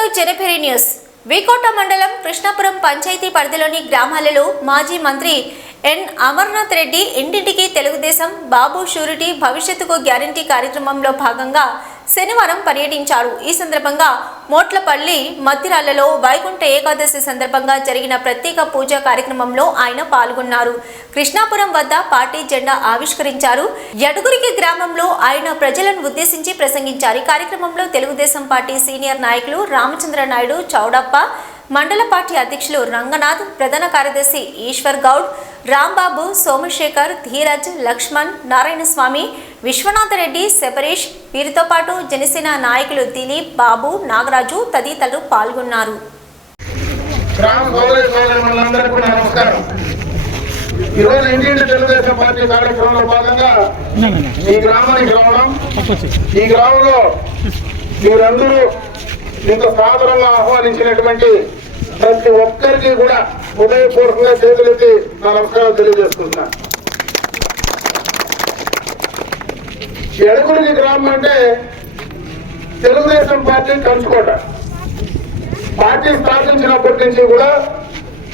To జనపేరి news. V Kota మండలం కృష్ణాపురం పంచాయతీ పరిధిలోని గ్రామాలలో మాజీ మంత్రి ఎన్. అమర్నాథ్ రెడ్డి ఇంటింటికి తెలుగుదేశం బాబు షూరిటీ భవిష్యత్తుకు గ్యారంటీ కార్యక్రమంలో భాగంగా శనివారం పర్యటించారు. ఈ సందర్భంగా మోట్లపల్లి మద్దిరాలలో వైకుంఠ ఏకాదశి సందర్భంగా జరిగిన ప్రత్యేక పూజా కార్యక్రమంలో ఆయన పాల్గొన్నారు. కృష్ణాపురం వద్ద పార్టీ జెండా ఆవిష్కరించారు. యడుగురికి గ్రామంలో ఆయన ప్రజలను ఉద్దేశించి ప్రసంగించారు. ఈ కార్యక్రమంలో తెలుగుదేశం పార్టీ సీనియర్ నాయకులు రామచంద్ర నాయుడు చౌడప్ప మండల పార్టీ అధ్యక్షులు రంగనాథ్ ప్రధాన కార్యదర్శి ఈశ్వర్ గౌడ్ రాంబాబు సోమశేఖర్ ధీరజ్ లక్ష్మణ్ నారాయణస్వామి విశ్వనాథ్ రెడ్డి శబరీష్ వీరితో పాటు జనసేన నాయకులు దిలీప్ బాబు నాగరాజు తదితరులు పాల్గొన్నారు. ఈరోజు ఇండియన్ తెలుగుదేశం పార్టీ కార్యక్రమంలో భాగంగా ఈ గ్రామానికి రావడం ఈ గ్రామంలో మీరందరూ ఇంత సాదరంగా ఆహ్వానించినటువంటి ప్రతి ఒక్కరికి కూడా హృదయపూర్వకంగా చేతులెత్తి నా నమస్కారం తెలియజేస్తున్నా ఎడుగురికి గ్రామం అంటే తెలుగుదేశం పార్టీ కంచుకోట. పార్టీ స్థాపించినప్పటి నుంచి కూడా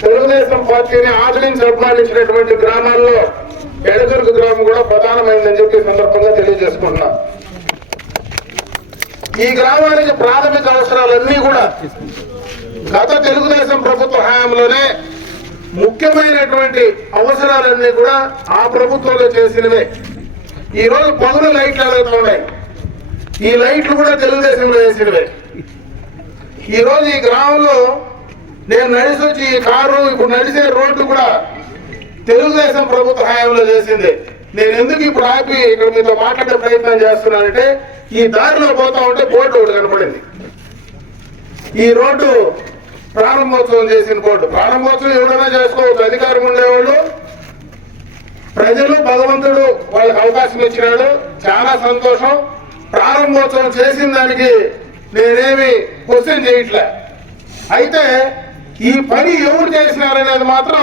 తెలుగుదేశం పార్టీని ఆదరించి అభిమానించినటువంటి గ్రామాల్లో ఎడదుర్గ గ్రామం కూడా ప్రధానమైందని చెప్పి సందర్భంగా తెలియజేసుకుంటున్నా. ఈ గ్రామానికి ప్రాథమిక అవసరాలన్నీ కూడా గత తెలుగుదేశం ప్రభుత్వ హయాంలోనే ముఖ్యమైనటువంటి అవసరాలన్నీ కూడా ఆ ప్రభుత్వంలో చేసినవే. ఈరోజు రోజు లైట్లు ఎదుగుతూ ఉన్నాయి. ఈ లైట్లు కూడా తెలుగుదేశంలో వేసినవే. ఈరోజు ఈ గ్రామంలో నేను నడిచి వచ్చి ఈ కారు ఇప్పుడు నడిచే రోడ్డు కూడా తెలుగుదేశం ప్రభుత్వ హయాంలో చేసింది. నేను ఎందుకు ఇప్పుడు ఆపి ఇక్కడ మీతో మాట్లాడే ప్రయత్నం చేస్తున్నానంటే ఈ దారిలో పోతా ఉంటే బోర్డు ఒకటి కనపడింది. ఈ రోడ్డు ప్రారంభోత్సవం చేసిన బోర్డు ప్రారంభోత్సవం ఎవడైనా చేసుకోవచ్చు. అధికారం ఉండేవాళ్ళు ప్రజలు భగవంతుడు వాళ్ళకి అవకాశం ఇచ్చినాడు. చాలా సంతోషం. ప్రారంభోత్సవం చేసిన దానికి నేనేమి క్వశ్చన్ చేయట్లే. అయితే ఈ పని ఎవరు చేసినారనేది మాత్రం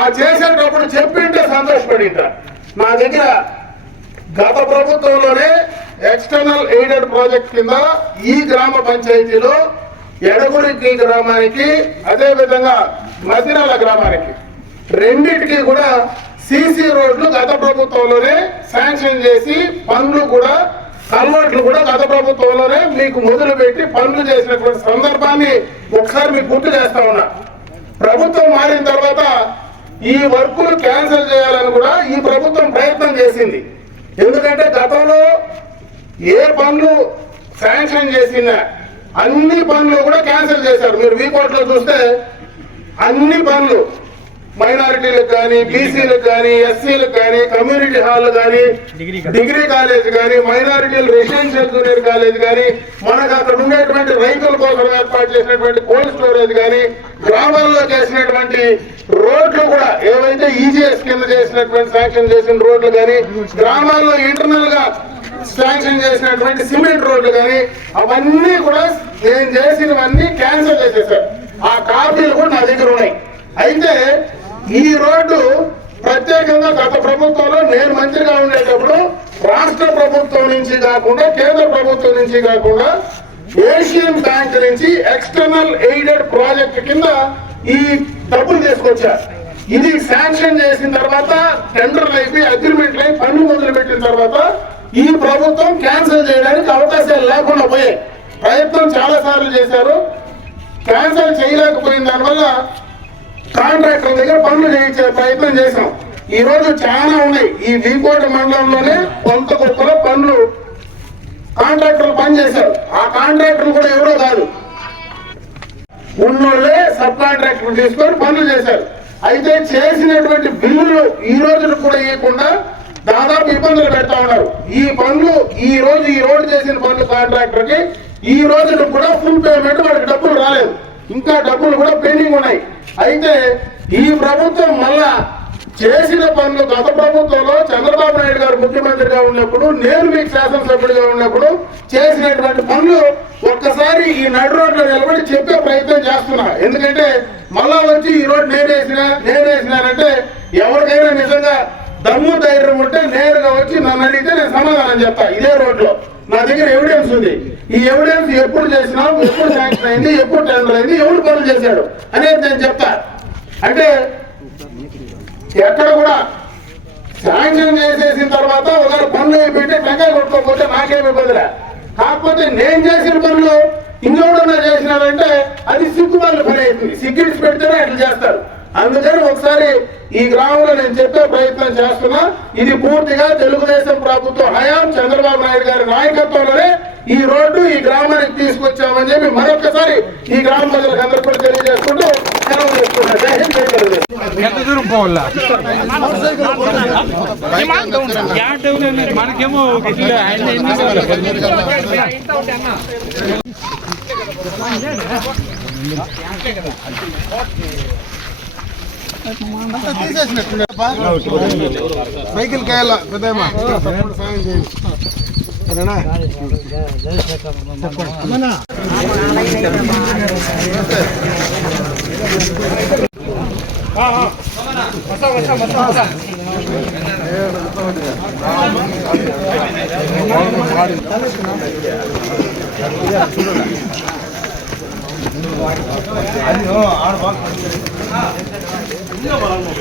ఆ చేసేటప్పుడు చెప్పింటే సంతోషపడింట నా దగ్గర గత ప్రభుత్వంలోనే ఎక్స్టర్నల్ ఎయిడెడ్ ప్రాజెక్ట్ కింద ఈ గ్రామ పంచాయతీలో ఎడగురికి గ్రామానికి అదే విధంగా మదిరాల గ్రామానికి. రెండింటికి కూడా సీసీ రోడ్లు గత ప్రభుత్వంలోనే శాంక్షన్ చేసి పనులు కూడా కల్వర్ట్లు కూడా గత ప్రభుత్వంలోనే మీకు మొదలు పెట్టి పనులు చేసినటువంటి సందర్భాన్ని ఒకసారి మీకు గుర్తు చేస్తా ఉన్నా. ప్రభుత్వం మారిన తర్వాత ఈ వర్కులు క్యాన్సిల్ చేయాలని కూడా ఈ ప్రభుత్వం ప్రయత్నం చేసింది. ఎందుకంటే గతంలో ఏ పనులు శాంక్షన్ చేసినా అన్ని పనులు కూడా క్యాన్సిల్ చేశారు. మీరు వీకోట్లో చూస్తే అన్ని పనులు మైనారిటీలకు కానీ బీసీలకు కానీ ఎస్సీలకు కానీ కమ్యూనిటీ హాల్ కానీ డిగ్రీ కాలేజ్. కానీ మైనారిటీలు రెసిడెన్షియల్ జూనియర్ కాలేజ్ కానీ మనకు అక్కడ ఉండేటువంటి రైతుల కోసం ఏర్పాటు చేసినటువంటి కోల్డ్ స్టోరేజ్ కానీ గ్రామాల్లో చేసినటువంటి రోడ్లు కూడా ఏవైతే ఈజీఎస్ కింద చేసినటువంటి శాంక్షన్ చేసిన రోడ్లు కానీ గ్రామాల్లో ఇంటర్నల్గా శాంక్షన్ చేసినటువంటి సిమెంట్ రోడ్లు కానీ అవన్నీ కూడా నేను చేసినవన్నీ క్యాన్సిల్ చేసేసారు ఆ కాపీలు కూడా నా దగ్గర ఉన్నాయి. అయితే ఈ రోడ్డు ప్రత్యేకంగా గత ప్రభుత్వంలో నేను మంత్రిగా ఉండేటప్పుడు రాష్ట్ర ప్రభుత్వం నుంచి కాకుండా కేంద్ర ప్రభుత్వం నుంచి కాకుండా ఏషియన్ బ్యాంక్ నుంచి ఎక్స్టర్నల్ ఎయిడెడ్ ప్రాజెక్ట్ కింద ఈ డబ్బులు తీసుకొచ్చారు ఇది శాంక్షన్ చేసిన తర్వాత టెండర్లు అయిపోయి అగ్రిమెంట్లు అయి పన్ను మొదలు పెట్టిన తర్వాత ఈ ప్రభుత్వం క్యాన్సిల్ చేయడానికి అవకాశాలు లేకుండా పోయాయి ప్రయత్నం చాలా సార్లు చేశారు. క్యాన్సిల్ చేయలేకపోయిన దానివల్ల కాంట్రాక్టర్ దగ్గర పనులు చేయించే ప్రయత్నం చేశాం. ఈ రోజు చాలా ఉన్నాయి. ఈ వీకోట మండలంలోనే కొంత గొప్పలో పనులు కాంట్రాక్టర్లు పని చేశారు ఆ కాంట్రాక్టర్లు కూడా ఎవరో కాదు. ఉన్నోళ్ళే సబ్ కాంట్రాక్టర్ తీసుకొని పనులు చేశారు. అయితే చేసినటువంటి బిల్లులు ఈ రోజున కూడా ఇవ్వకుండా దాదాపు ఇబ్బందులు పెడతా ఉన్నారు. ఈ పనులు ఈ రోజు ఈ రోడ్డు చేసిన పనులు కాంట్రాక్టర్కి ఈ రోజు కూడా ఫుల్ పేమెంట్ వాళ్ళకి డబ్బులు రాలేదు. ఇంకా డబ్బులు కూడా పెండింగ్ ఉన్నాయి. అయితే ఈ ప్రభుత్వం మళ్ళా చేసిన పనులు గత ప్రభుత్వంలో చంద్రబాబు నాయుడు గారు ముఖ్యమంత్రిగా ఉన్నప్పుడు నేను మీకు శాసనసభ్యుడిగా ఉన్నప్పుడు చేసినటువంటి పనులు ఒక్కసారి ఈ నడు రోడ్లో నిలబడి చెప్పే ప్రయత్నం చేస్తున్నా. ఎందుకంటే మళ్ళా వచ్చి ఈ రోడ్ నేనేసిన నేనేసినానంటే ఎవరికైనా నిజంగా దమ్ము ధైర్యం ఉంటే నేరుగా వచ్చి నన్ను అడిగితే నేను సమాధానం చెప్తా. ఇదే రోడ్లో. నా దగ్గర ఎవిడెన్స్ ఉంది. ఈ ఎవిడెన్స్ ఎప్పుడు చేసినా ఎప్పుడు శాంక్షన్ అయింది ఎప్పుడు టెండర్ అయింది ఎవడు పనులు చేశాడు అనేది నేను చెప్తా. అంటే ఎక్కడ కూడా శాంక్షన్ చేసేసిన తర్వాత ఒకరు పనులు అయిపోయింటే టెంకాయ కొట్టుకోకపోతే నాకేమి ఇబ్బందిరా కాకపోతే నేను చేసిన పనులు ఇంకెవడన్నా చేసినాడంటే అది సిగ్గు వాళ్ళ పని అవుతుంది. సిగ్గిడిచి పెడితేనే అట్లా చేస్తారు. అందుకని ఒకసారి ఈ గ్రామంలో నేను చెప్పే ప్రయత్నం చేస్తున్నా. ఇది పూర్తిగా తెలుగుదేశం ప్రభుత్వం హయాం చంద్రబాబు నాయుడు గారి నాయకత్వంలోనే ఈ రోడ్డు ఈ గ్రామానికి తీసుకొచ్చామని చెప్పి మరొకసారి ఈ గ్రామ ప్రజలకు అందరూ కూడా తెలియజేసుకుంటూ సెలవు చేసుకుంటా ఎంత దూరం పోవాలా? మనకేమో సైకిల్ కాయాల పెద్దమ్మా సాయం అది ఆడ బాగా No, no.